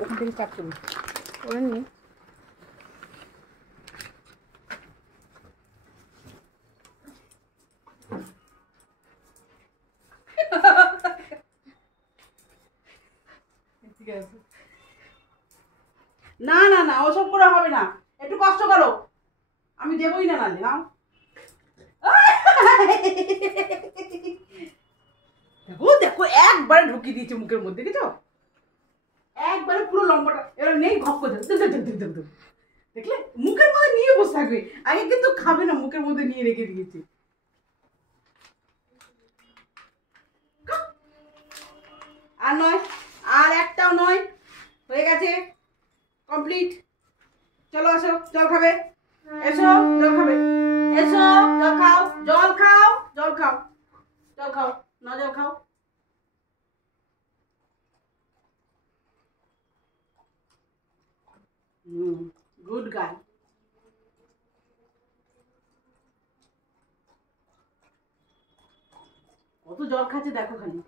ওখান থেকে চাপ করুন করে নিয়ে ঠিক আছে। না না না ওসব করে হবে না, একটু কষ্ট করো, আমি দেবই না নালে নাও। দেখো দেখো একবারে ঢুকিয়ে দিয়েছে মুখের মধ্যে, দেখেছো একবারে পুরো লম্বাটা, এবার নেই ঘপ করে দেখলে মুখের মধ্যে নিয়ে বসে থাকবে, আগে কিন্তু খাবে না, মুখের মধ্যে নিয়ে রেখে দিয়েছে। আর নয়, আর একটাও নয়, হয়ে গেছে কমপ্লিট। চলো আসো জল খাবে, এসো জল খাবে, এসো জল খাও, জল খাও, জল খাও, জল খাও, না জল খাও। Good guy. কত জল খাচ্ছে দেখো খালি।